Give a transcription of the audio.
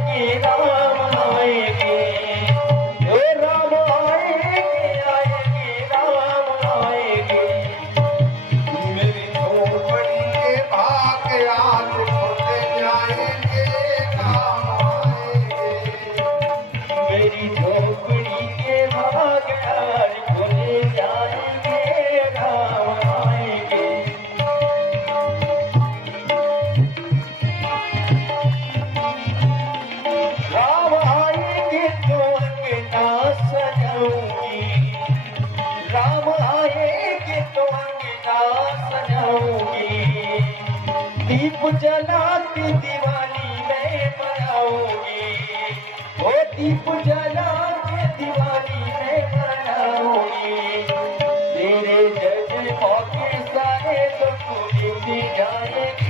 कि राम आएंगे, ओ राम आएंगे राम आएंगे। मेरी झोपड़ी के भाग आज खुल जाएंगे, राम आएंगे। मेरी झोपड़ी के भाग आज खुल जाएंगे, राम आएंगे। राम आएंगे तो अंगना सजाऊंगी, राम आएंगे तो अंगना सजाऊंगी। दीप जला के दिवाली मैं मनाऊंगी, ओ दीप जला के दिवाली मैं मनाऊंगी। तेरे जज्बों के सारे दुख मिट जाएंगे,